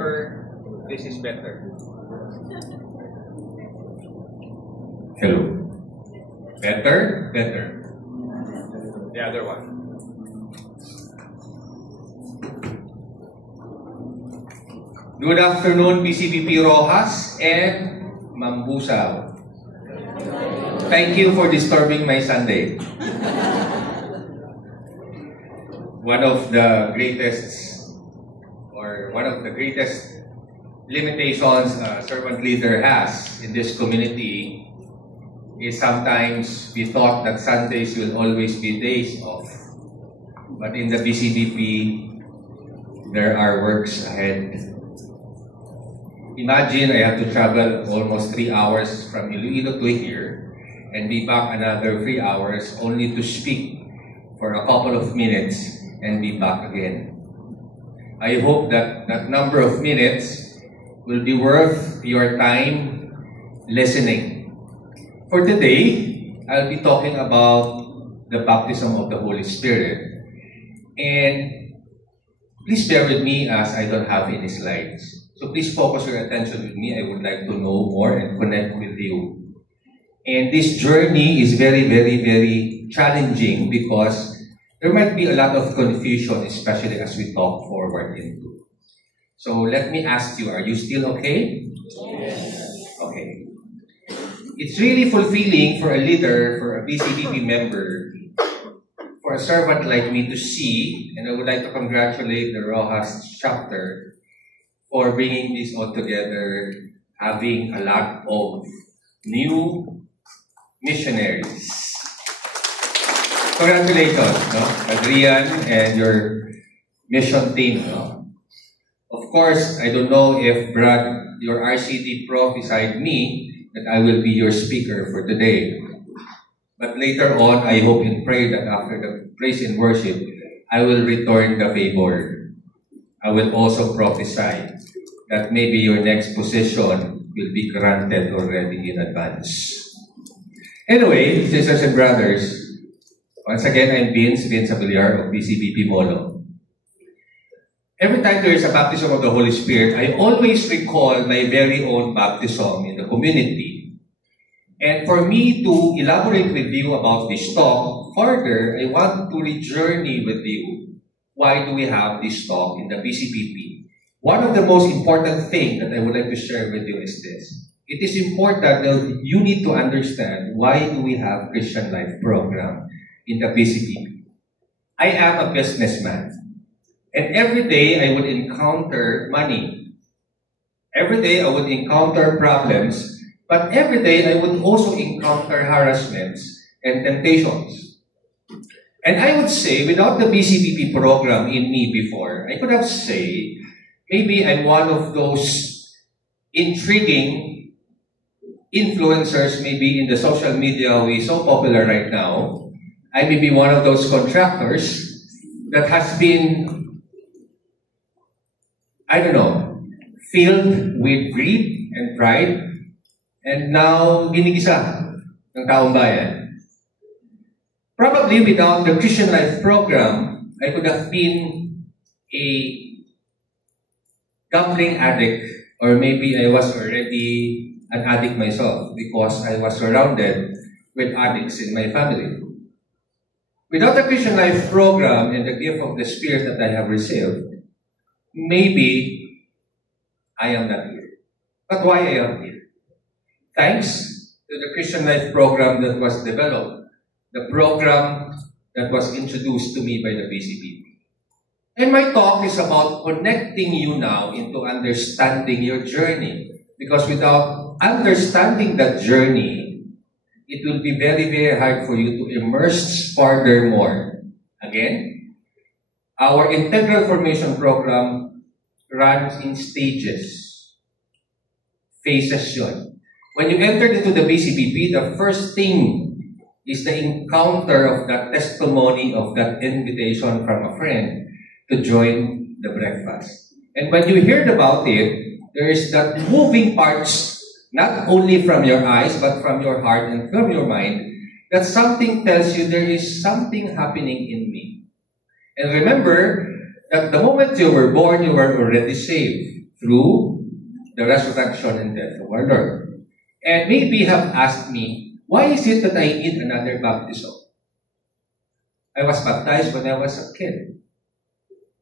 or this is better? Hello. Better? Better. The other one. Good afternoon, BCBP Rojas and Mambusaw. Thank you for disturbing my Sunday. One of the greatest limitations a servant leader has in this community is sometimes we thought that Sundays will always be days off. But in the BCBP, there are works ahead. Imagine I have to travel almost 3 hours from Iloilo to here and be back another 3 hours only to speak for a couple of minutes and be back again. I hope that that number of minutes will be worth your time listening. For today, I'll be talking about the baptism of the Holy Spirit. And please bear with me as I don't have any slides. So please focus your attention with me. I would like to know more and connect with you. And this journey is very, very, very challenging because there might be a lot of confusion, especially as we talk forward into. So let me ask you, are you still okay? Yes. Okay. It's really fulfilling for a leader, for a BCBP member, for a servant like me to see, and I would like to congratulate the Rojas chapter for bringing this all together, having a lot of new missionaries. Congratulations, no? Adrian and your mission team. No? Of course, I don't know if Brad, your RCD prophesied me that I will be your speaker for today. But later on, I hope and pray that after the praise and worship, I will return the favor. I will also prophesy that maybe your next position will be granted already in advance. Anyway, sisters and brothers, once again, I'm Vince Villar of BCBP Molo. Every time there is a baptism of the Holy Spirit, I always recall my very own baptism in the community. And for me to elaborate with you about this talk further, I want to rejourney with you. Why do we have this talk in the BCBP? One of the most important things that I would like to share with you is this. It is important that you need to understand why do we have Christian Life program in the BCBP. I am a businessman. And every day I would encounter money. Every day I would encounter problems. But every day I would also encounter harassments and temptations. And I would say, without the BCBP program in me before, I could have said, maybe I'm one of those intriguing influencers, maybe in the social media who is so popular right now. I may be one of those contractors that has been, I don't know, filled with greed and pride, and now ginigisa ng taong bayan. Probably without the Christian Life program, I could have been a gambling addict, or maybe I was already an addict myself because I was surrounded with addicts in my family. Without the Christian Life program and the gift of the Spirit that I have received, maybe I am not here. But why I am here? Thanks to the Christian Life program that was developed, the program that was introduced to me by the BCBP. And my talk is about connecting you now into understanding your journey. Because without understanding that journey, it will be very, very hard for you to immerse furthermore. Again, our integral formation program runs in stages. Phases yun. When you entered into the BCBP, the first thing is the encounter of that testimony, of that invitation from a friend to join the breakfast. And when you heard about it, there is that moving parts, not only from your eyes, but from your heart and from your mind, that something tells you there is something happening in me. And remember that the moment you were born, you were already saved. through the resurrection and death of our Lord. And maybe have asked me, why is it that I need another baptism? I was baptized when I was a kid.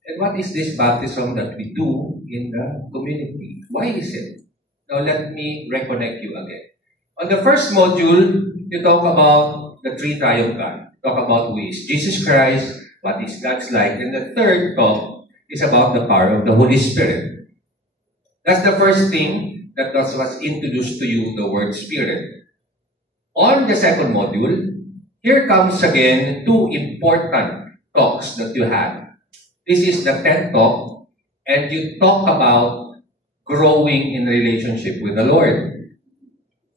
And what is this baptism that we do in the community? Why is it? Now let me reconnect you again. On the first module, you talk about the three triune God. You talk about who is Jesus Christ, what is God's like. And the third talk is about the power of the Holy Spirit. That's the first thing that was introduced to you, the word Spirit. On the second module, here comes again two important talks that you had. This is the 10th talk, and you talk about growing in relationship with the Lord.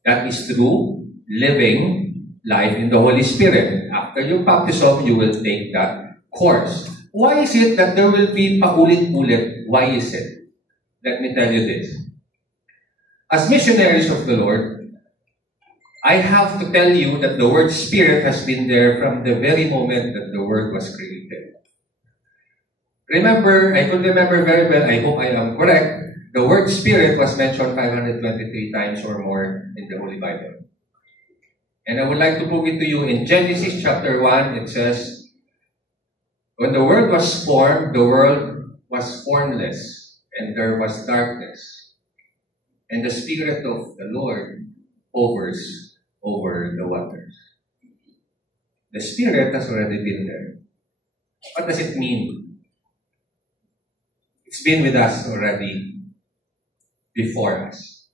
That is through living life in the Holy Spirit. After your baptism, you will take that course. Why is it that there will be paulit-ulit? Why is it? Let me tell you this. As missionaries of the Lord, I have to tell you that the word Spirit has been there from the very moment that the Word was created. Remember, I could remember very well, I hope I am correct, the word Spirit was mentioned 523 times or more in the Holy Bible. And I would like to prove it to you in Genesis chapter 1, it says, when the world was formed, the world was formless, and there was darkness. And the Spirit of the Lord hovers over the waters. The Spirit has already been there. What does it mean? It's been with us already before us.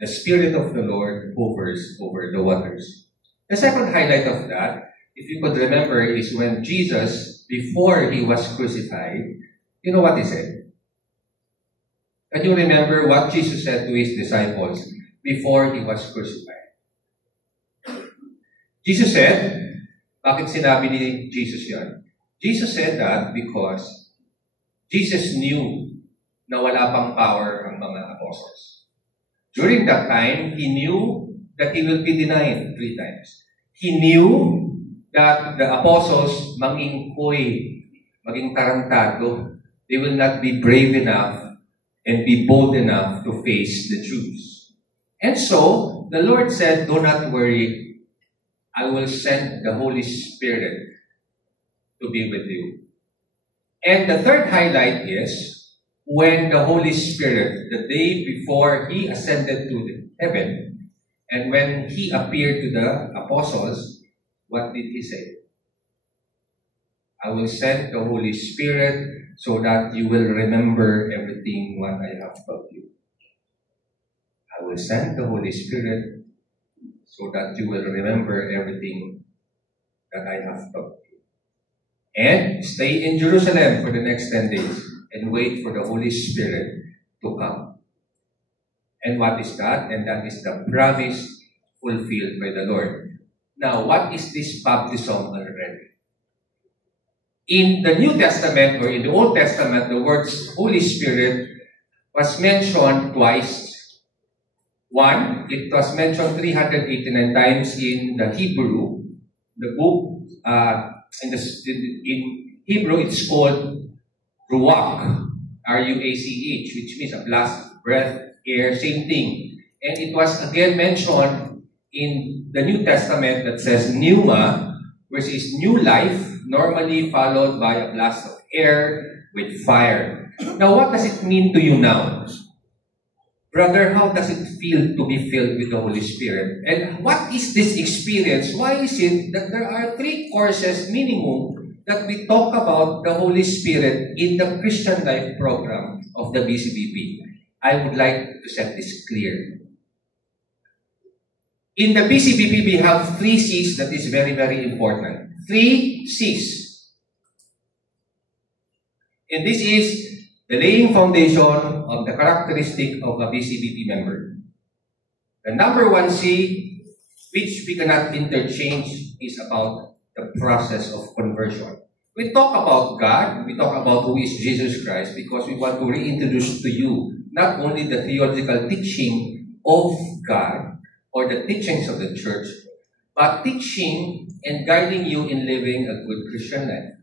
The Spirit of the Lord hovers over the waters. The second highlight of that, if you could remember, is when Jesus, before he was crucified, you know what he said? Can you remember what Jesus said to his disciples before he was crucified? Jesus said, bakit sinabi ni Jesus yan? Jesus said that because Jesus knew na wala pang power ang mga apostles. During that time, he knew that he will be denied 3 times. He knew that the apostles maging koy, maging tarantado, they will not be brave enough and be bold enough to face the Jews. And so, the Lord said, do not worry, I will send the Holy Spirit to be with you. And the third highlight is, when the Holy Spirit, the day before he ascended to heaven, and when he appeared to the apostles, what did he say? I will send the Holy Spirit so that you will remember everything what I have taught you. I will send the Holy Spirit so that you will remember everything that I have taught you. And stay in Jerusalem for the next 10 days and wait for the Holy Spirit to come. And what is that? And that is the promise fulfilled by the Lord. Now, what is this baptism already? In the New Testament or in the Old Testament, the words Holy Spirit was mentioned twice. One, it was mentioned 389 times in the Hebrew. The book, in Hebrew, it's called Ruach, R-U-A-C-H, which means a blast, breath, air, same thing. And it was again mentioned in the New Testament that says pneuma, which is new life, normally followed by a blast of air with fire. Now, what does it mean to you now? Brother, how does it feel to be filled with the Holy Spirit? And what is this experience? Why is it that there are 3 courses minimum that we talk about the Holy Spirit in the Christian Life program of the BCBP? I would like to set this clear. In the BCBP, we have 3 C's that is very, very important. 3 C's. And this is the laying foundation of the characteristic of a BCBP member. The number 1 C, which we cannot interchange, is about the process of conversion. We talk about God, we talk about who is Jesus Christ, because we want to reintroduce to you not only the theological teaching of God or the teachings of the church, but teaching and guiding you in living a good Christian life.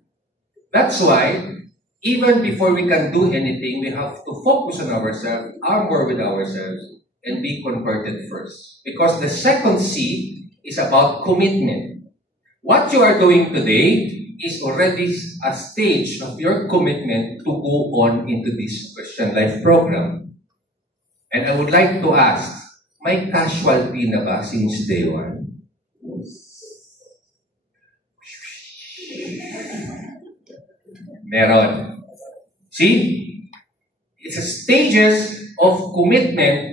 That's why even before we can do anything, we have to focus on ourselves, armor with ourselves, and be converted first. Because the second C is about commitment. What you are doing today is already a stage of your commitment to go on into this Christian Life program. And I would like to ask, may casualty na ba since day one? Meron. See? It's a stages of commitment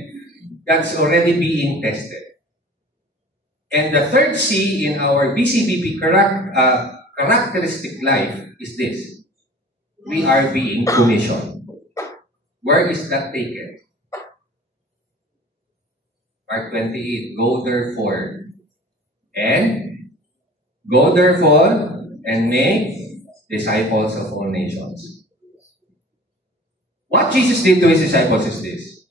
that's already being tested. And the third C in our BCBP characteristic life is this. We are being commissioned. Where is that taken? Part 28. Go therefore and make disciples of all nations. What Jesus did to his disciples is this.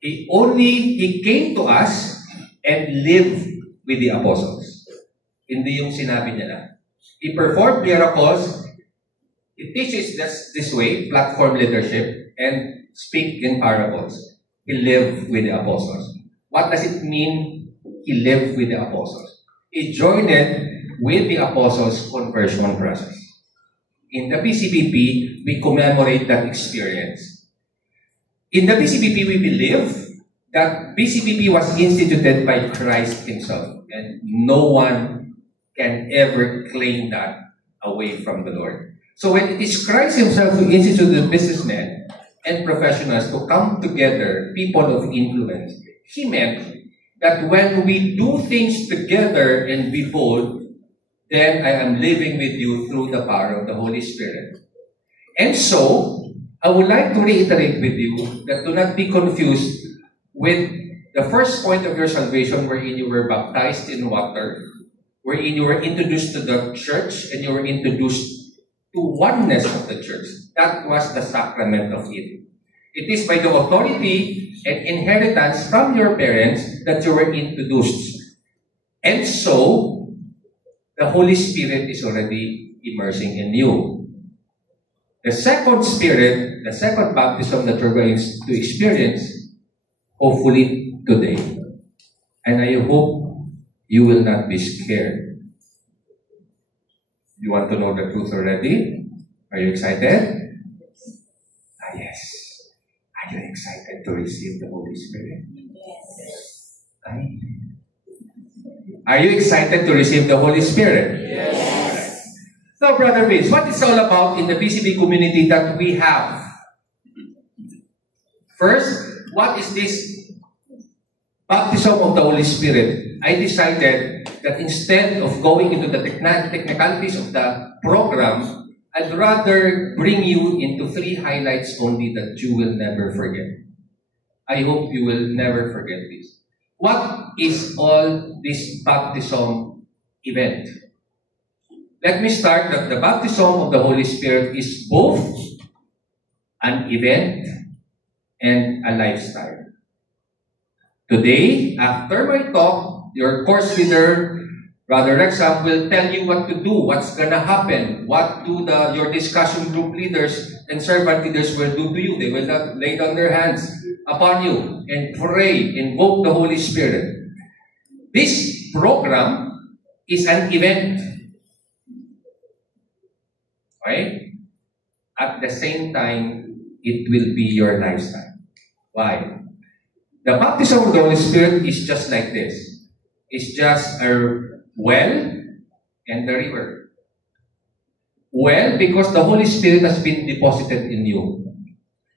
He came to us and lived with the apostles. Hindi yung sinabi niya lang. He performed miracles. He teaches us this way, platform leadership, and speak in parables. He lived with the apostles. What does it mean he lived with the apostles? He joined with the apostles' conversion process. In the BCBP, we commemorate that experience. In the BCBP, we believe that BCBP was instituted by Christ himself, and no one can ever claim that away from the Lord. So when it is Christ himself who instituted businessmen and professionals to come together, people of influence, he meant that when we do things together and be bold, then I am living with you through the power of the Holy Spirit. And so, I would like to reiterate with you that do not be confused with the first point of your salvation wherein you were baptized in water, wherein you were introduced to the church and you were introduced to oneness of the church. That was the sacrament of it. It is by the authority and inheritance from your parents that you were introduced. And so, the Holy Spirit is already immersing in you. The second Spirit, the second baptism that you're going to experience, hopefully today. And I hope you will not be scared. You want to know the truth already? Are you excited? Ah, yes. Are you excited to receive the Holy Spirit? Yes. Are you excited to receive the Holy Spirit? Yes. So, Brother Vince, what is all about in the BCB community that we have? First, what is this baptism of the Holy Spirit? I decided that instead of going into the technicalities of the program, I'd rather bring you into 3 highlights only that you will never forget. I hope you will never forget this. What is all this baptism event? Let me start that the baptism of the Holy Spirit is both an event and a lifestyle. Today, after my talk, your course leader, Brother Rexam, will tell you what to do, what's gonna happen, what do your discussion group leaders and servant leaders will do to you. They will not lay down their hands upon you and pray, invoke the Holy Spirit. This program is an event. Right? At the same time, it will be your lifestyle. Why? The baptism of the Holy Spirit is just like this. It's just a well and a river. Well, because the Holy Spirit has been deposited in you.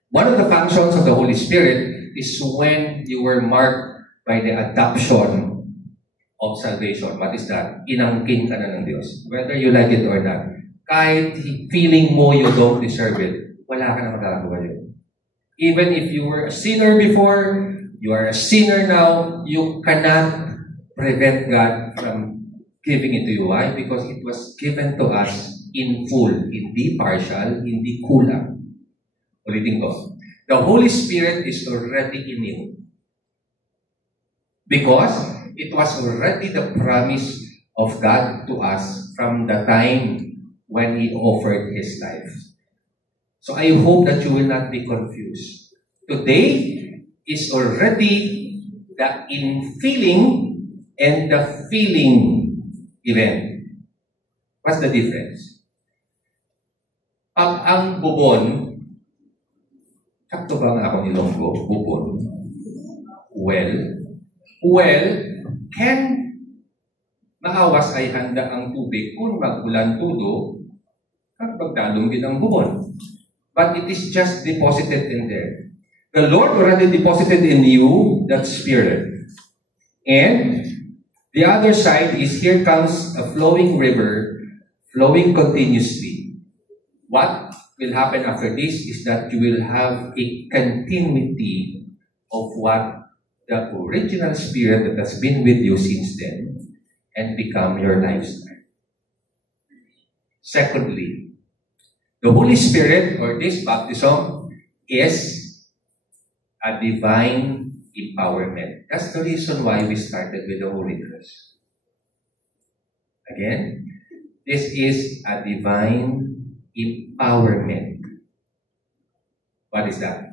One of the functions of the Holy Spirit is when you were marked by the adoption of salvation. What is that? Inangkin ka na ng Diyos. Whether you like it or not. Kahit feeling mo you don't deserve it, wala ka na magagawa yun. Even if you were a sinner before, you are a sinner now, you cannot prevent God from giving it to you. Why? Because it was given to us in full, hindi partial, hindi kulang. Ulitin ko. The Holy Spirit is already in you. Because it was already the promise of God to us from the time when He offered His life. So I hope that you will not be confused. Today is already the infilling and the filling event. What's the difference? Pag ang bubon, sakto ba nga ako nilonggo? Bubon. Well, can maawas ay handa ang tubig kung magulan tudo at magdalong din ang bubon. But it is just deposited in there. The Lord already deposited in you that Spirit. And the other side is here comes a flowing river, flowing continuously. What will happen after this is that you will have a continuity of what the original Spirit that has been with you since then and become your lifestyle. Secondly, the Holy Spirit or this baptism is a divine empowerment. That's the reason why we started with the Holy Cross. Again, this is a divine empowerment. What is that?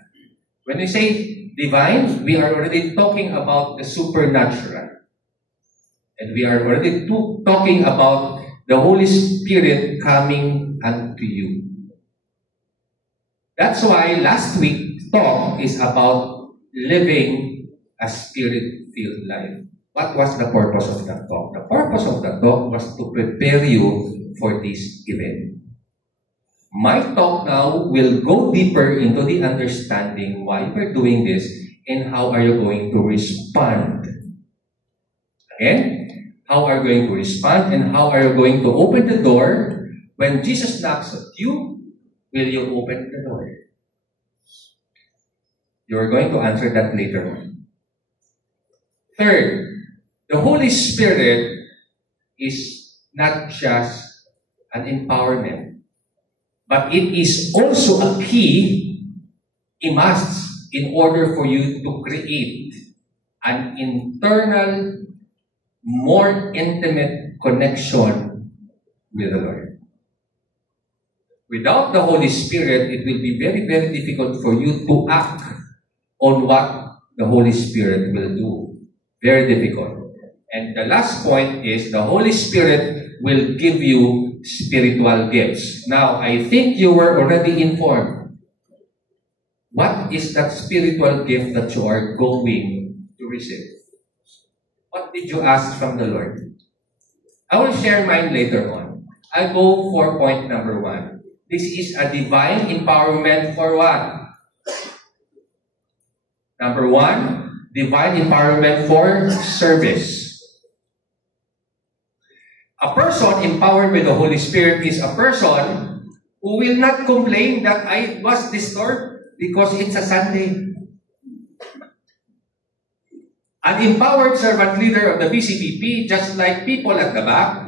When we say divine, we are already talking about the supernatural. And we are already talking about the Holy Spirit coming unto you. That's why last week talk is about living a Spirit-filled life. What was the purpose of that talk? The purpose of that talk was to prepare you for this event. My talk now will go deeper into the understanding why we're doing this and how are you going to respond. Again, how are you going to respond and how are you going to open the door when Jesus knocks at you? Will you open the door? You're going to answer that later on. Third, the Holy Spirit is not just an empowerment, but it is also a key, a must, in order for you to create an internal, more intimate connection with the Lord. Without the Holy Spirit, it will be very, very difficult for you to act on what the Holy Spirit will do. Very difficult. And the last point is the Holy Spirit will give you spiritual gifts. Now, I think you were already informed. What is that spiritual gift that you are going to receive? What did you ask from the Lord? I will share mine later on. I'll go for point number 1. This is a divine empowerment for what? Number 1, divine empowerment for service. A person empowered by the Holy Spirit is a person who will not complain that I was disturbed because it's a Sunday. An empowered servant leader of the BCPP, just like people at the back,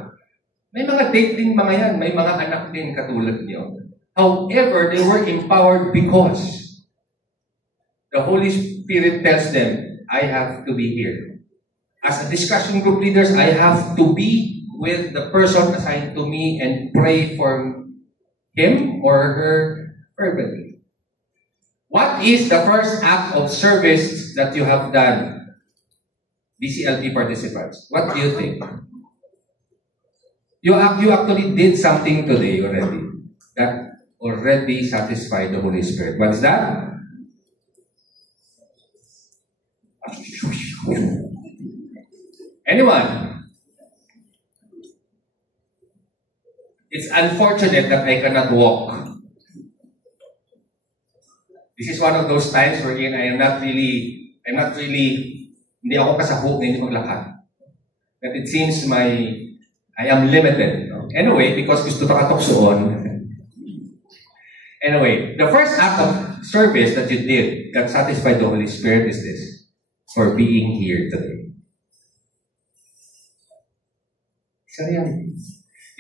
may mga date din mga yan, may mga anak din katulad niyo. However, they were empowered because the Holy Spirit tells them, I have to be here. As a discussion group leaders, I have to be with the person assigned to me and pray for him or her fervently. What is the first act of service that you have done, BCLP participants? What do you think? You actually did something today already that already satisfied the Holy Spirit. What's that? Anyone? It's unfortunate that I cannot walk. This is one of those times wherein I'm not really, hindi ako kasahog na hindi maglakad. But it seems I am limited. No? Anyway, because gusto ta katoksoon. Anyway, the first act of service that you did that satisfied the Holy Spirit is this, for being here today. Sorry.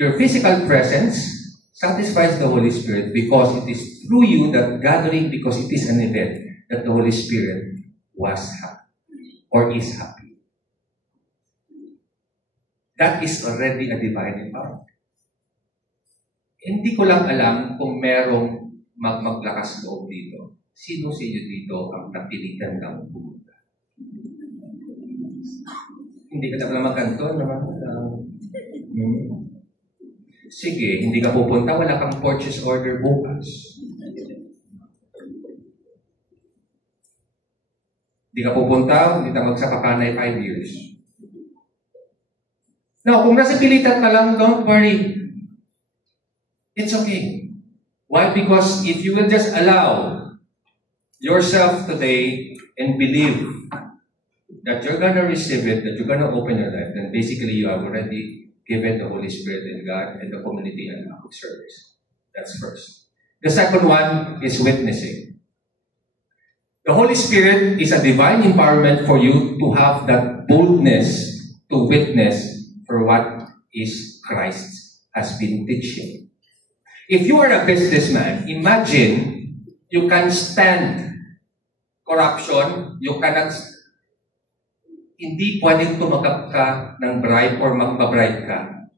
Your physical presence satisfies the Holy Spirit because it is through you that gathering, because it is an event that the Holy Spirit was happy or is happy. That is already a divine empowerment. Hindi ko lang alam kung merong maglakas loob dito. Sino sa inyo dito ang napilitan ng pumunta? Hindi ka lang magkanto, naman. Sige, hindi ka pupunta, wala kang purchase order bukas. Hindi ka pupunta, hindi ka magsapakanay 5 years. Now, kung nasa pilitan ka lang, don't worry. It's okay. Why? Because if you will just allow yourself today and believe that you're gonna receive it, that you're gonna open your life, then basically you have already given the Holy Spirit and God and the community and public service. That's first. The second one is witnessing. The Holy Spirit is a divine empowerment for you to have that boldness to witness for what is Christ has been teaching. If you are a businessman, imagine you can stand corruption, you cannot, hindi pwedeng tumakap ka ng bribe or magbabribe ka.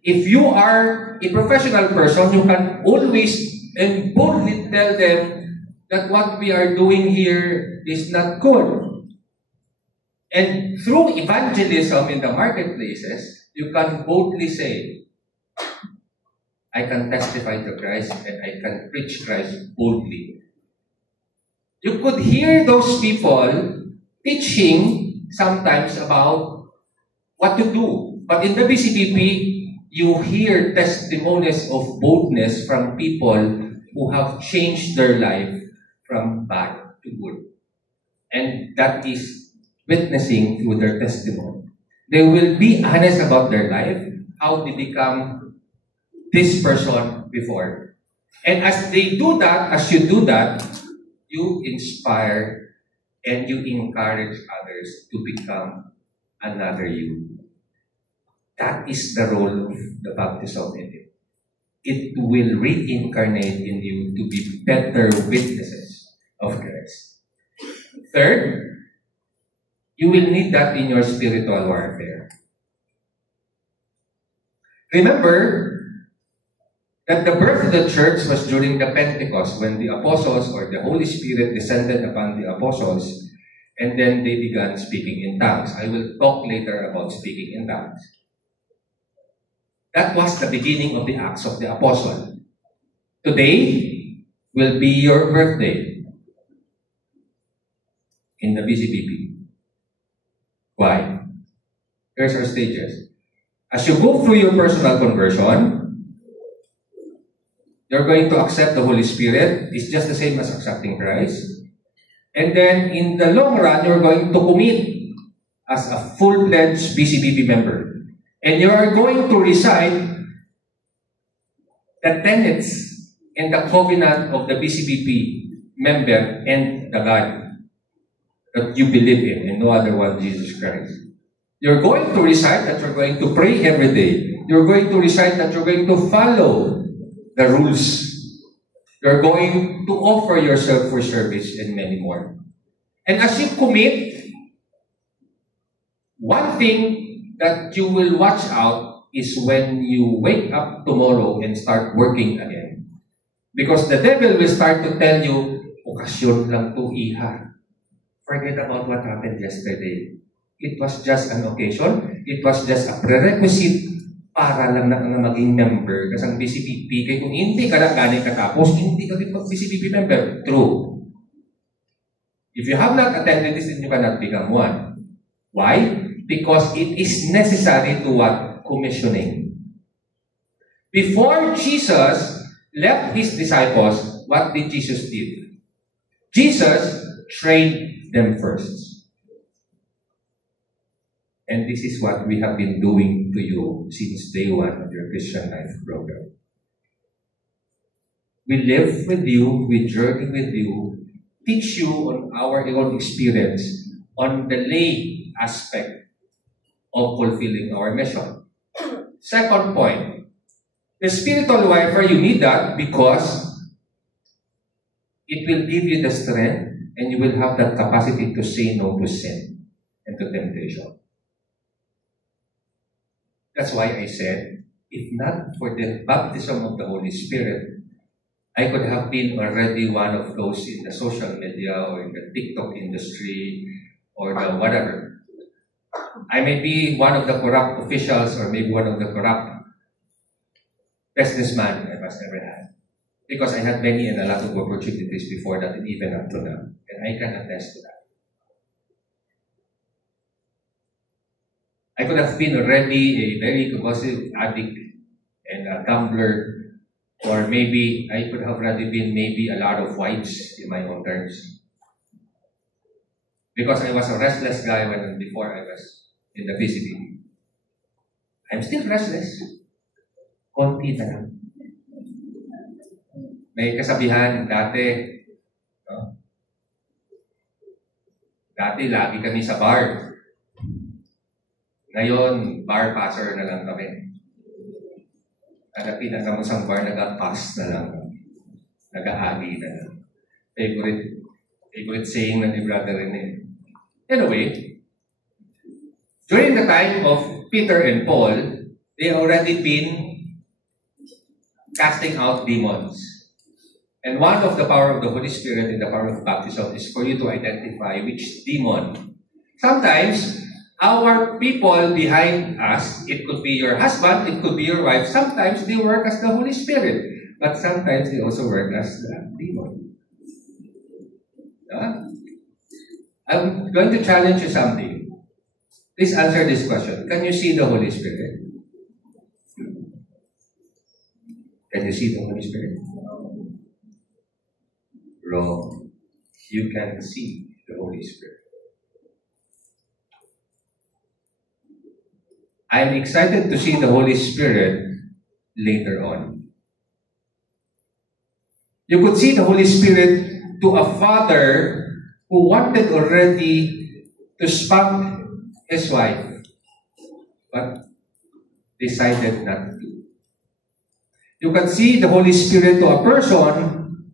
If you are a professional person, you can always and boldly tell them that what we are doing here is not good. And through evangelism in the marketplaces, you can boldly say, I can testify to Christ and I can preach Christ boldly. You could hear those people teaching sometimes about what to do. But in the BCPP, you hear testimonies of boldness from people who have changed their life from bad to good. And that is witnessing through their testimony. They will be honest about their life, how they become this person before. And as they do that, as you do that, you inspire and you encourage others to become another you. That is the role of the baptism in you. It will reincarnate in you to be better witnesses of Christ. Third, you will need that in your spiritual warfare. Remember that the birth of the church was during the Pentecost when the apostles or the Holy Spirit descended upon the apostles and then they began speaking in tongues. I will talk later about speaking in tongues. That was the beginning of the Acts of the Apostle. Today will be your birthday in the BCPP. Why? Here's our stages. As you go through your personal conversion, you're going to accept the Holy Spirit. It's just the same as accepting Christ. And then, in the long run, you're going to commit as a full-fledged BCPP member. And you are going to recite the tenets and the covenant of the BCPP member and the God that you believe in, and no other one, Jesus Christ. You're going to recite that you're going to pray every day. You're going to recite that you're going to follow the rules. You're going to offer yourself for service and many more. And as you commit, one thing that you will watch out is when you wake up tomorrow and start working again. Because the devil will start to tell you, okasyon lang to, iha. Forget about what happened yesterday. It was just an occasion. It was just a prerequisite para lang na maging member ka sa BCPP. Kaya kung hindi ka lang galing katapos, hindi ka din BCPP member. True. If you have not attended this, then you cannot become one. Why? Because it is necessary to what? Commissioning. Before Jesus left His disciples, what did Jesus do? Jesus trained them first. And this is what we have been doing to you since day one of your Christian Life program. We live with you, we journey with you, teach you on our own experience on the lay aspect of fulfilling our mission. Second point, the spiritual warfare, you need that because it will give you the strength and you will have that capacity to say no to sin and to temptation. That's why I said, if not for the baptism of the Holy Spirit, I could have been already one of those in the social media or in the TikTok industry or the whatever. I may be one of the corrupt officials or maybe one of the corrupt businessmen I must ever had. Because I had many and a lot of opportunities before that and even up to now. And I can attest to that. I could have been already a very compulsive addict and a gambler, or maybe I could have already been maybe a lot of wives in my own terms. Because I was a restless guy before I was in the PCB. I'm still restless. Konti na lang. May kasabihan dati, no? Dati lagi kami sa bar. Ngayon, bar passer na lang kami. Nagapin na mo sa bar, nag-pass na lang. Nag-aagi na lang. Favorite saying na ni Brother Rene. Anyway, during the time of Peter and Paul, they already been casting out demons. And one of the power of the Holy Spirit and the power of baptism is for you to identify which demon. Sometimes, our people behind us, it could be your husband, it could be your wife, sometimes they work as the Holy Spirit. But sometimes they also work as the demon. I'm going to challenge you something. Please answer this question. Can you see the Holy Spirit? Can you see the Holy Spirit? Wrong. You can see the Holy Spirit. I'm excited to see the Holy Spirit later on. You could see the Holy Spirit to a father who wanted already to spank his wife, but decided not to. You can see the Holy Spirit to a person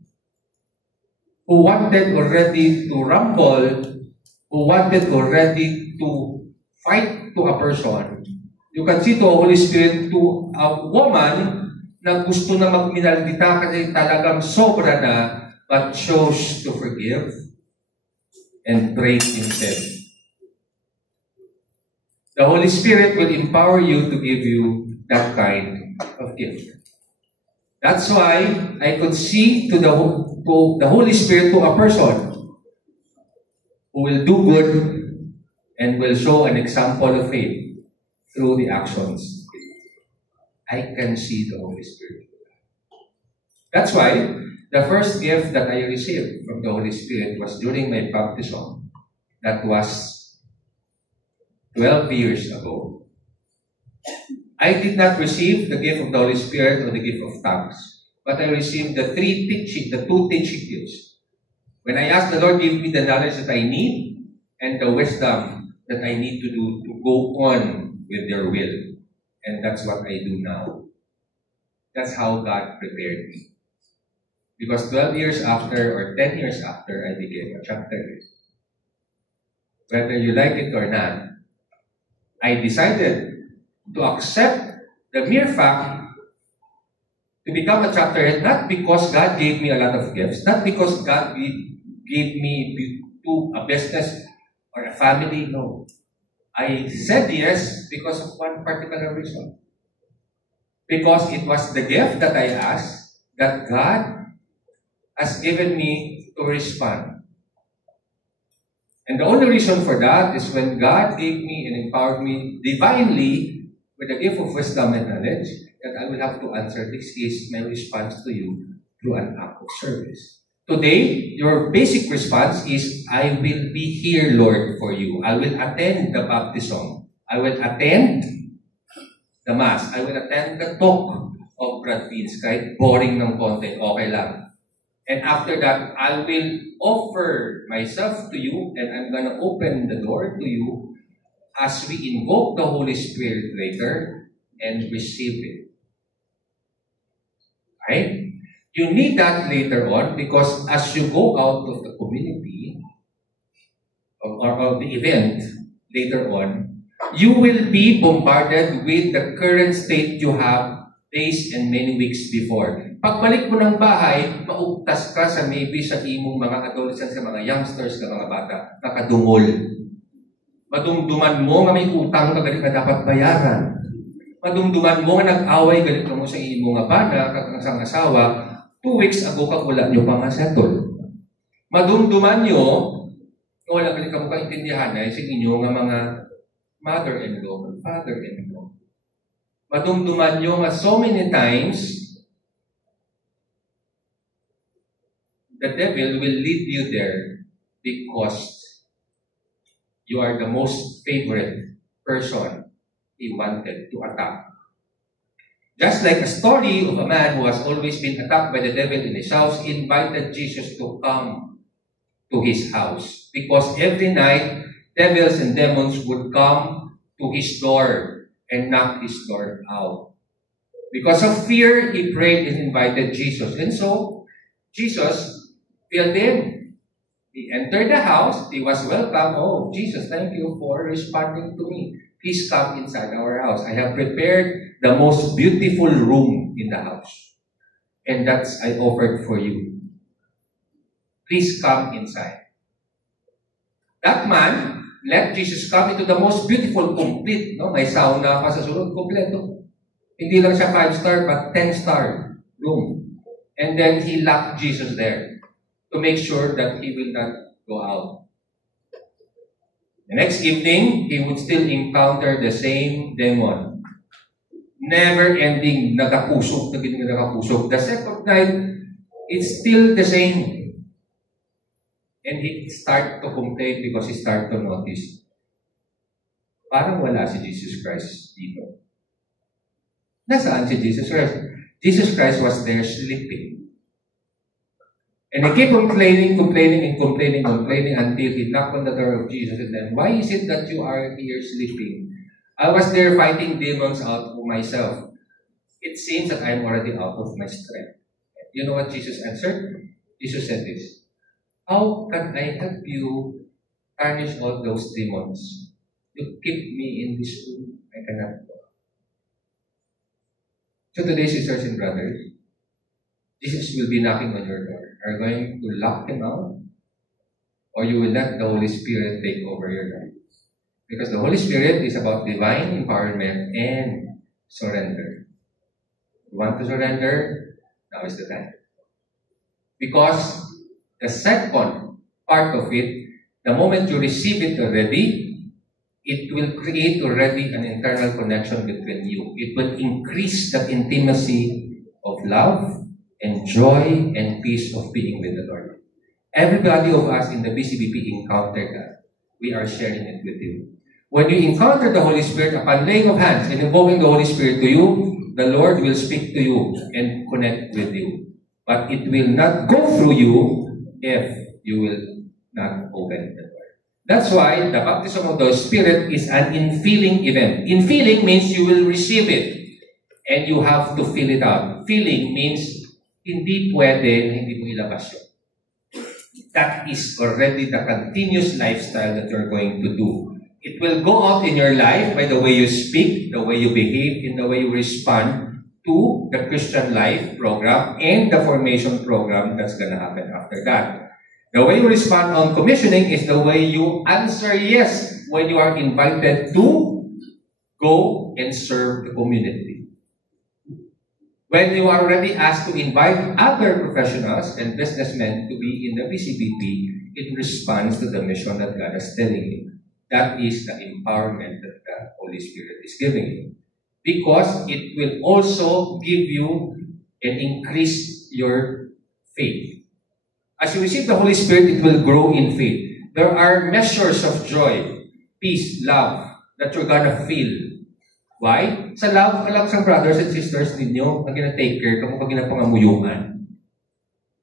who wanted already to rumble, who wanted already to fight to a person. You can see to a Holy Spirit to a woman na gusto na magminaldita kasi talagang sobra na, but chose to forgive and pray instead. The Holy Spirit will empower you to give you that kind of gift. That's why I could see to the Holy Spirit to a person who will do good and will show an example of faith through the actions. I can see the Holy Spirit. That's why the first gift that I received from the Holy Spirit was during my baptism. That was 12 years ago. I did not receive the gift of the Holy Spirit or the gift of tongues, but I received the two teaching gifts. When I asked the Lord, give me the knowledge that I need and the wisdom that I need to do to go on with their will. And that's what I do now. That's how God prepared me. Because 12 years after or 10 years after, I became a chapter leader. Whether you like it or not, I decided to accept the mere fact to become a chapter head, not because God gave me a lot of gifts, not because God gave me to a business or a family, no. I said yes because of one particular reason. Because it was the gift that I asked that God has given me to respond. And the only reason for that is when God gave me and empowered me divinely with the gift of wisdom and knowledge, that I will have to answer. This is my response to you through an act of service. Today, your basic response is, I will be here, Lord, for you. I will attend the baptism. I will attend the Mass. I will attend the talk of Brad Vince. Kahit boring ng konti, okay lang. And after that, I will offer myself to you and I'm going to open the door to you as we invoke the Holy Spirit later and receive it. Right? You need that later on because as you go out of the community or of the event later on, you will be bombarded with the current state you have days and many weeks before. Pagbalik mo ng bahay, maugtas ka sa maybe sa imong mga adolescents, sa mga youngsters, sa mga bata, nakadungol. Madumduman mo nga may utang ka galit na dapat bayaran. Madumduman mo nga nag-away galit mo sa imong nga bana, kakang asawa, 2 weeks ago ka wala nyo pa nga settle. Madumduman nyo, wala galit ka mo kaintindihan ay sa inyo nga mga mother-in-law, father-in-law. Madumduman nyo nga so many times, the devil will lead you there because you are the most favorite person he wanted to attack. Just like a story of a man who has always been attacked by the devil in his house, he invited Jesus to come to his house. Because every night, devils and demons would come to his door and knock his door out. Because of fear, he prayed and invited Jesus. And so, Jesus filled him. He entered the house. He was welcome. Oh, Jesus, thank you for responding to me. Please come inside our house. I have prepared the most beautiful room in the house. And that's I offered for you. Please come inside. That man let Jesus come into the most beautiful, complete. No? May sauna pa sa sulod, kompleto. Hindi lang siya 5-star, but 10-star room. And then he locked Jesus there to make sure that he will not go out. The next evening, he would still encounter the same demon. Never-ending, nagkapusok. The second night, it's still the same. And he start to complain because he start to notice, parang wala si Jesus Christ dito. Nasaan si Jesus Christ? Jesus Christ was there sleeping. And he kept complaining until he knocked on the door of Jesus and then, why is it that you are here sleeping? I was there fighting demons out for myself. It seems that I'm already out of my strength. You know what Jesus answered? Jesus said this, how can I help you tarnish all those demons? You keep me in this room, I cannot go. So today, sisters and brothers, Jesus will be knocking on your door. Are you going to lock him out? Or you will let the Holy Spirit take over your life? Because the Holy Spirit is about divine empowerment and surrender. You want to surrender? Now is the time. Because the second part of it, the moment you receive it already, it will create already an internal connection between you. It will increase the intimacy of love and joy and peace of being with the Lord. Everybody of us in the BCBP encountered that. We are sharing it with you. When you encounter the Holy Spirit, upon laying of hands and invoking the Holy Spirit to you, the Lord will speak to you and connect with you. But it will not go through you if you will not open the door. That's why the baptism of the Spirit is an infilling event. Infilling means you will receive it and you have to fill it out. Filling means hindi pwede na hindi mo ilabas yun. That is already the continuous lifestyle that you're going to do. It will go out in your life by the way you speak, the way you behave, and the way you respond to the Christian life program and the formation program that's going to happen after that. The way you respond on commissioning is the way you answer yes when you are invited to go and serve the community. When you are already asked to invite other professionals and businessmen to be in the BCBP in response to the mission that God is telling you. That is the empowerment that the Holy Spirit is giving you. Because it will also give you and increase your faith. As you receive the Holy Spirit, it will grow in faith. There are measures of joy, peace, love that you're gonna feel. Why? Sa love ka lang sa brothers and sisters ninyo, ang gina-take care, kung ginapangamuyungan,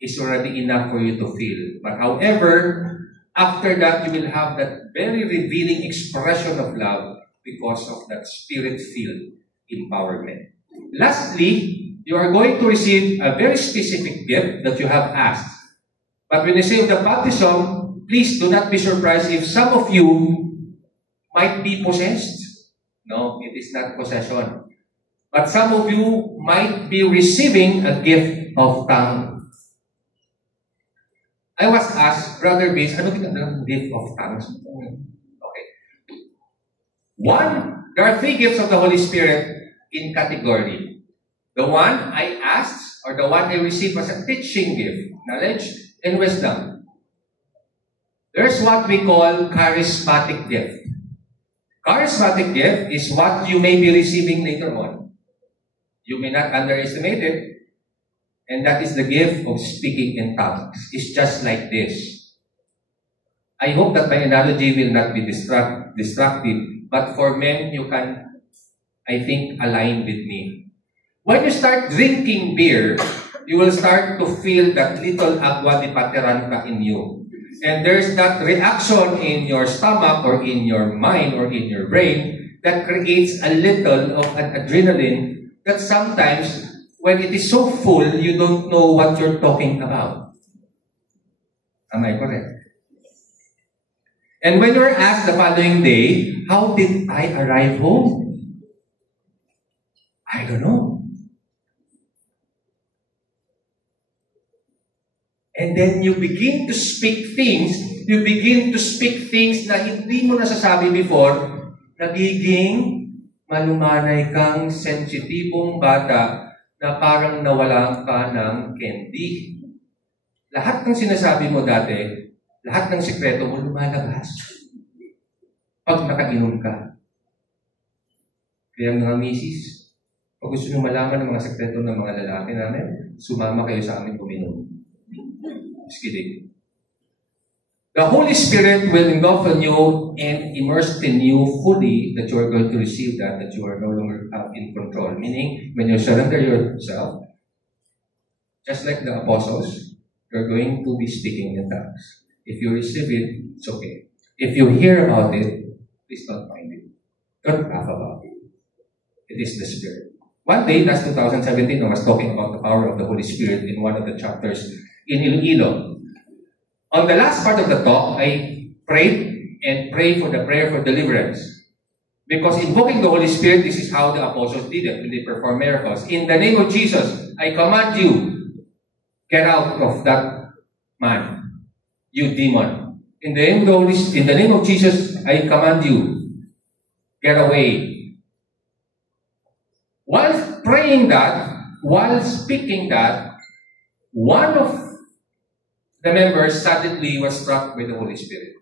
is already enough for you to feel. But however, after that, you will have that very revealing expression of love because of that spirit-filled empowerment. Lastly, you are going to receive a very specific gift that you have asked. But when you receive the baptism, please do not be surprised if some of you might be possessed. No, it is not possession. But some of you might be receiving a gift of tongue. I was asked, Brother Vince, ano kinagandang gift of tongues? Okay. One, there are three gifts of the Holy Spirit in category. The one I asked, or the one I received was a teaching gift, knowledge and wisdom. There's what we call charismatic gift. Charismatic gift is what you may be receiving later on. You may not underestimate it. And that is the gift of speaking in tongues. It's just like this. I hope that my analogy will not be destructive. But for men, you can, I think, align with me. When you start drinking beer, you will start to feel that little agua de pateranta in you. And there's that reaction in your stomach or in your mind or in your brain that creates a little of an adrenaline that sometimes, when it is so full, you don't know what you're talking about. Am I correct? And when you're asked the following day, how did I arrive home? I don't know. And then you begin to speak things, na hindi mo nasasabi before, nagiging malumanay kang sensitibong bata na parang nawalan ka ng candy. Lahat ng sinasabi mo dati, lahat ng sikreto mo lumalabas pag nakainom ka. Kaya mga misis, pag gusto nyo malaman ng mga sikreto ng mga lalaki namin, sumama kayo sa amin uminom. Just kidding. The Holy Spirit will engulf in you and immerse in you fully that you are going to receive that you are no longer in control. Meaning, when you surrender yourself, just like the apostles, you're going to be speaking in tongues. If you receive it, it's okay. If you hear about it, please don't mind it. Don't laugh about it. It is the Spirit. One day, that's 2017, I was talking about the power of the Holy Spirit in one of the chapters in Iloilo. On the last part of the talk, I prayed for the prayer for deliverance. Because invoking the Holy Spirit, this is how the apostles did it when they performed miracles. In the name of Jesus, I command you, get out of that man, you demon. In the name of Jesus, I command you, get away. While praying that, while speaking that, one of the members suddenly was struck with the Holy Spirit.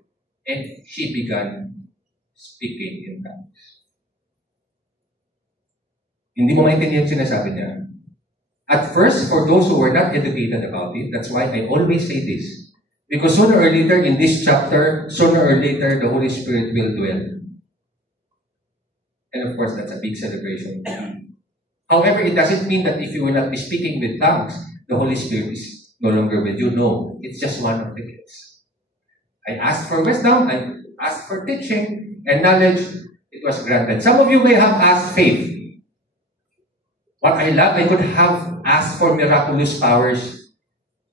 And she began speaking in tongues. Hindi mo maintindihan sinasabi niya. At first, for those who were not educated about it, that's why I always say this. Because sooner or later in this chapter, sooner or later, the Holy Spirit will dwell. And of course, that's a big celebration. However, it doesn't mean that if you will not be speaking with tongues, the Holy Spirit is no longer with you. No, it's just one of the gifts. I asked for wisdom, I asked for teaching and knowledge. It was granted. Some of you may have asked faith. What I love, I could have asked for miraculous powers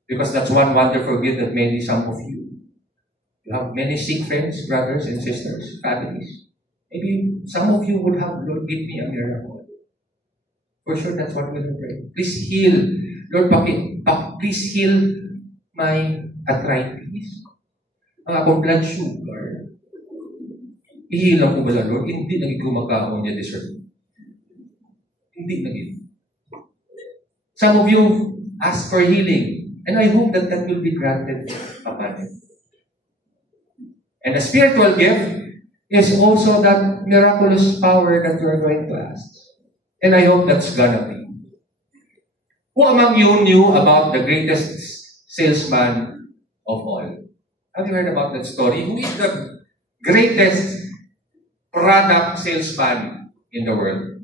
because that's one wonderful gift that maybe some of you. You have many sick friends, brothers and sisters, families. Maybe some of you would have, Lord, give me a miracle. For sure, that's what we'll pray. Please heal. Lord, please heal my arthritis. Ang akong blood sugar. Ihilang ko ba lang, Lord? Hindi naging kumakaon niya deserve. Hindi naging. Some of you ask for healing. And I hope that that will be granted upon you. And the spiritual gift is also that miraculous power that you are going to ask. And I hope that's gonna be. Who among you knew about the greatest salesman of all? Have you heard about that story? Who is the greatest product salesman in the world?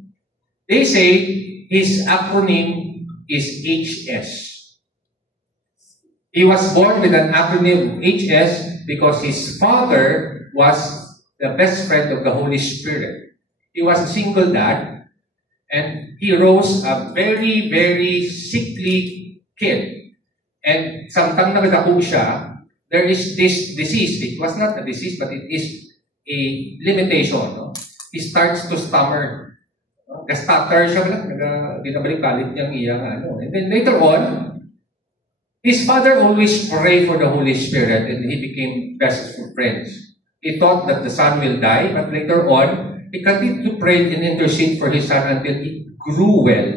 They say his acronym is HS. He was born with an acronym HS because his father was the best friend of the Holy Spirit. He was a single dad, and he rose a very, very sickly kid. And samtang nagdako siya, there is this disease. It was not a disease, but it is a limitation. No? he starts to stammer. Stutter siya lang, binabalik-balik niyang iyang ano. And then later on, his father always prayed for the Holy Spirit and he became best friends. He thought that the son will die, but later on, he continued to pray and intercede for his son until he grew well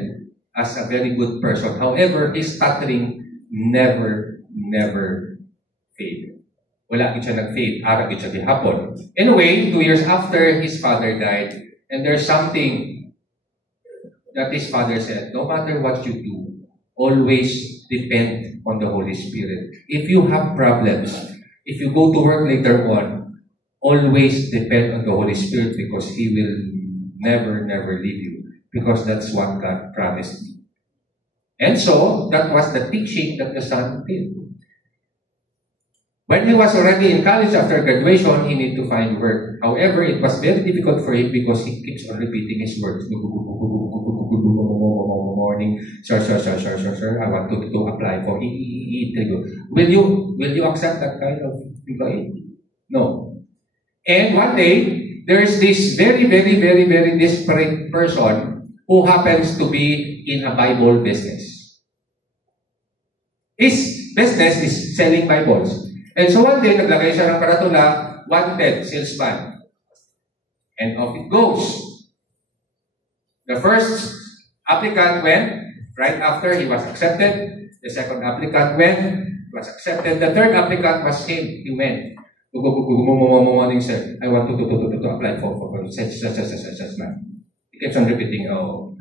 as a very good person. However, his stuttering never faded. Wala gid siya nag-fade, ara gid siya gihapon. Anyway, 2 years after his father died, and there's something that his father said, no matter what you do, always depend on the Holy Spirit. If you have problems, if you go to work later on, always depend on the Holy Spirit because He will never leave you because that's what God promised me. And so, that was the teaching that the son did. When he was already in college after graduation, he needed to find work. However, it was very difficult for him because he keeps on repeating his words. Morning, sir, I want to apply for interview. Will you accept that kind of employee? No. And one day, there is this very desperate person who happens to be in a Bible business. His business is selling Bibles. And so one day, naglagay siya ng karatula, wanted salesman. And off it goes. The first applicant went, right after he was accepted. The second applicant went, was accepted. The third applicant was him. He went. Morning, sir. I want to apply for salesman. He keeps on repeating, oh.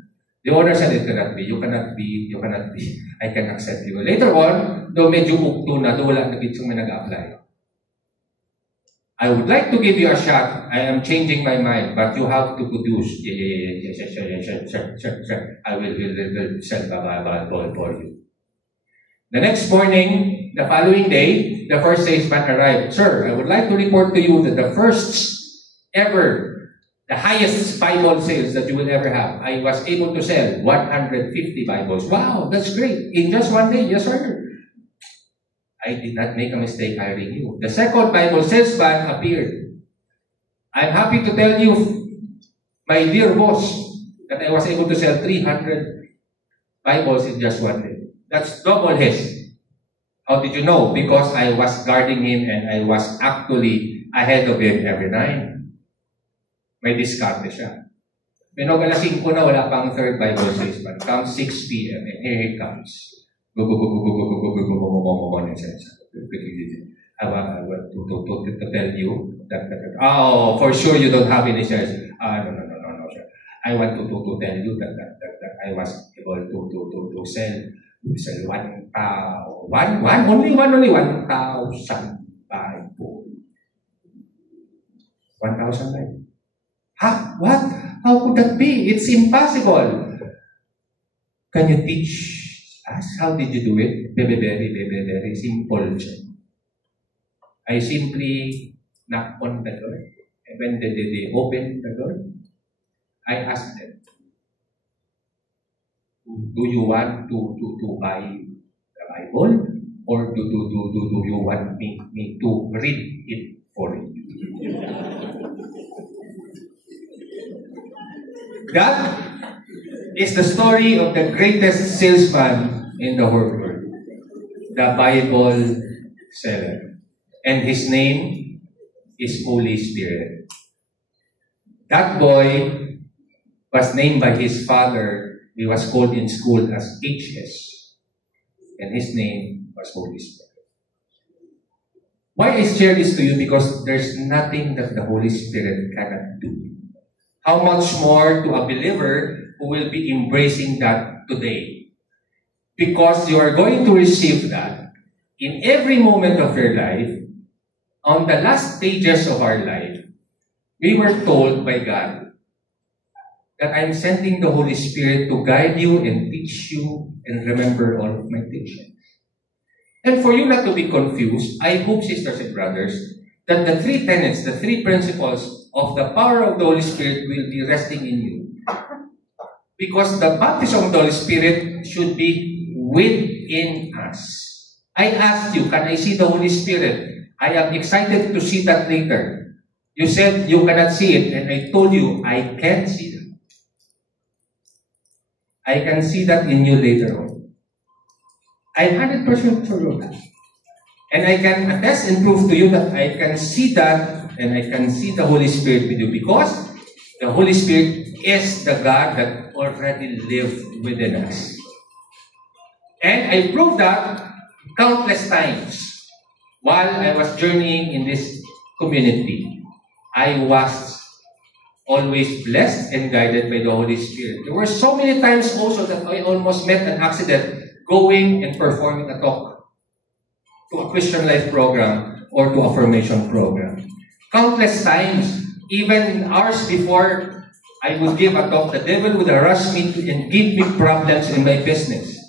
The owner said it cannot be. You cannot be. I can accept you. Later on, though medyo ukto na, though wala na bitsong may nag-apply. I would like to give you a shot. I am changing my mind, but you have to produce. Sure. I will send a ball for you. The next morning, the following day, the first salesman arrived. Sir, I would like to report to you that the first ever, the highest Bible sales that you will ever have. I was able to sell 150 Bibles. Wow, that's great. In just one day, yes sir. I did not make a mistake hiring you. The second Bible salesman appeared. I'm happy to tell you, my dear boss, that I was able to sell 300 Bibles in just one day. That's double his. How did you know? Because I was guarding him and I was actually ahead of him every night. May diskarte siya. Menog alas 5 na, wala pang third Bible salesman. Come 6 p.m. and here he comes. I want to tell you that oh, for sure you don't have any shares. No, sir. I want to tell you that I was able to sell only 1,000 Bible. 1,000 Bible. Huh? What? How could that be? It's impossible. Can you teach us? How did you do it? Very simple. I simply knock on the door. And when they open the door, I ask them, do you want to buy the Bible? Or do you want me to read it for you? That is the story of the greatest salesman in the whole world, the Bible seller. And his name is Holy Spirit. That boy was named by his father. He was called in school as HS. And his name was Holy Spirit. Why I share this to you? Because there's nothing that the Holy Spirit cannot do. How much more to a believer who will be embracing that today? Because you are going to receive that in every moment of your life. On the last stages of our life, we were told by God that I'm sending the Holy Spirit to guide you and teach you and remember all of my teachings. And for you not to be confused, I hope, sisters and brothers, that the three tenets, the three principles of the power of the Holy Spirit will be resting in you. Because the baptism of the Holy Spirit should be within us. I asked you, can I see the Holy Spirit? I am excited to see that later. You said you cannot see it, and I told you I can see that. I can see that in you later on. I'm 100% sure of that. And I can attest and prove to you that I can see that, and I can see the Holy Spirit with you, because the Holy Spirit is the God that already lived within us. And I proved that countless times while I was journeying in this community. I was always blessed and guided by the Holy Spirit. There were so many times also that I almost met an accident going and performing a talk to a Christian Life program or to a formation program. Countless times, even hours before I would give a talk, the devil would harass me and give me problems in my business.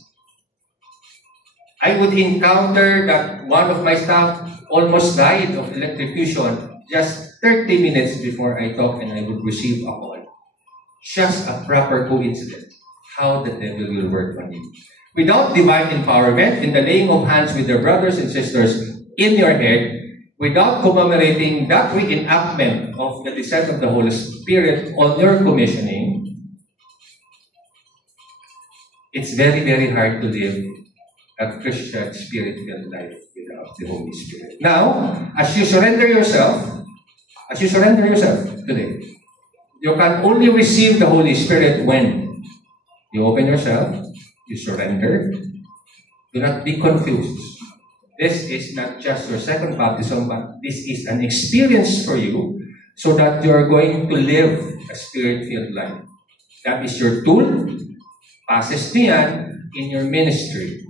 I would encounter that one of my staff almost died of electrocution just 30 minutes before I talk, and I would receive a call. Just a proper coincidence how the devil will work on you. Without divine empowerment in the laying of hands with your brothers and sisters in your head, without commemorating that reenactment of the descent of the Holy Spirit on your commissioning, it's very, very hard to live a Christian spirit-filled life without the Holy Spirit. Now, as you surrender yourself today, you can only receive the Holy Spirit when you open yourself, you surrender. Do not be confused. This is not just your second baptism, but this is an experience for you so that you are going to live a spirit-filled life. That is your tool. Passes niyan in your ministry.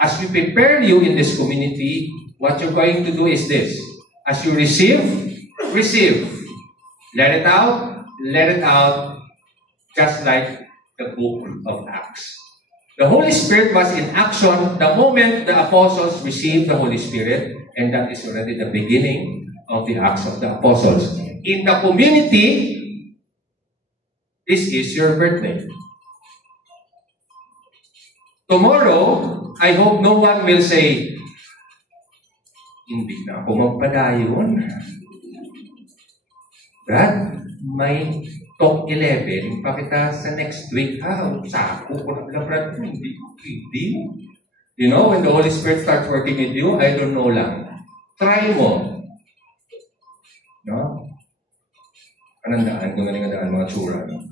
As we prepare you in this community, what you're going to do is this. As you receive, receive. Let it out, just like the book of Acts. The Holy Spirit was in action the moment the apostles received the Holy Spirit, and that is already the beginning of the Acts of the Apostles. In the community, this is your birthday. Tomorrow, I hope no one will say, hindi na ako magpadayon. Brad, may Talk 11, pakita sa next week, sako ko na Brad, hindi ko pwede. You know, when the Holy Spirit starts working with you, I don't know lang. Try mo. No? Anandaan, kung nalingadaan mga tsura. No?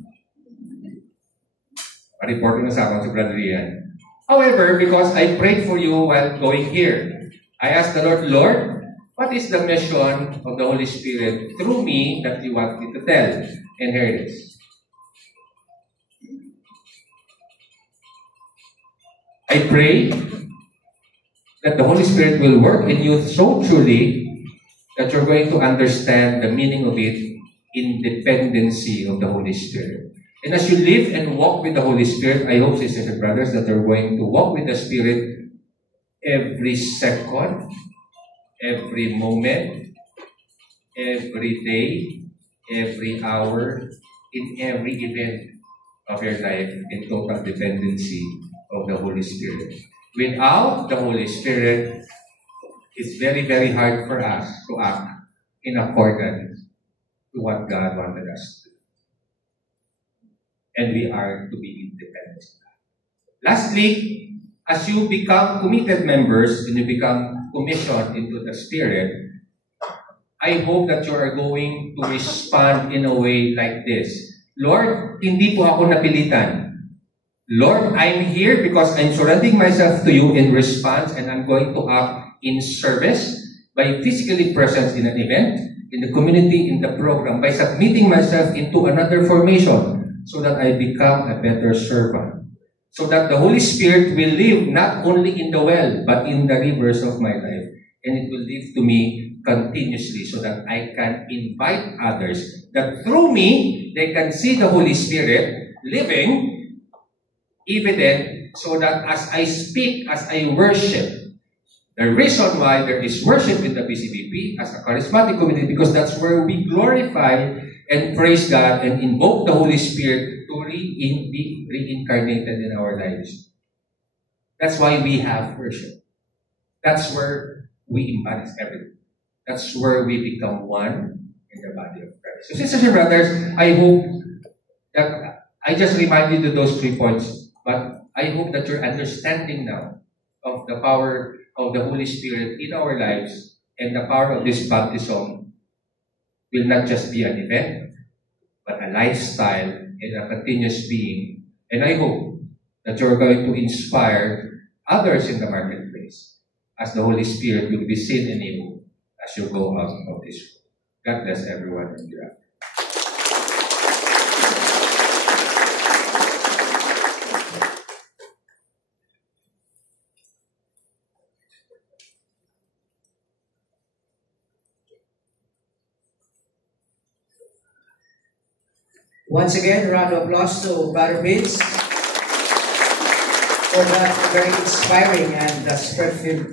Reporting na sa akin si Brother Ian. However, because I prayed for you while going here, I asked the Lord, what is the mission of the Holy Spirit through me that you want me to tell? And here it is. I pray that the Holy Spirit will work in you so truly that you're going to understand the meaning of it in dependency of the Holy Spirit. And as you live and walk with the Holy Spirit, I hope, sisters and brothers, that you're going to walk with the Spirit every second, every moment, every day, every hour, in every event of your life, in total dependency of the Holy Spirit. Without the Holy Spirit, it's very, very hard for us to act in accordance to what God wanted us to do. And we are to be independent. Lastly, as you become committed members and you become commissioned into the Spirit, I hope that you are going to respond in a way like this. Lord, hindi po ako napilitan. Lord, I'm here because I'm surrendering myself to you in response, and I'm going to act in service by physically present in an event, in the community, in the program, by submitting myself into another formation so that I become a better servant. So that the Holy Spirit will live not only in the well, but in the rivers of my life. And it will live to me continuously so that I can invite others that through me, they can see the Holy Spirit living, evident, so that as I speak, as I worship, the reason why there is worship in the BCBP as a charismatic community, because that's where we glorify and praise God and invoke the Holy Spirit to be reincarnated in our lives. That's why we have worship. That's where we embody everything. That's where we become one in the the body of Christ. So sisters and brothers, I hope that I just reminded you those 3 points, but I hope that you're understanding now of the power of the Holy Spirit in our lives, and the power of this baptism will not just be an event, but a lifestyle and a continuous being. And I hope that you're going to inspire others in the marketplace as the Holy Spirit will be seen in you as you go out of this world. God bless everyone and you. Once again, round of applause to Brother Vince for that very inspiring and spirit-filled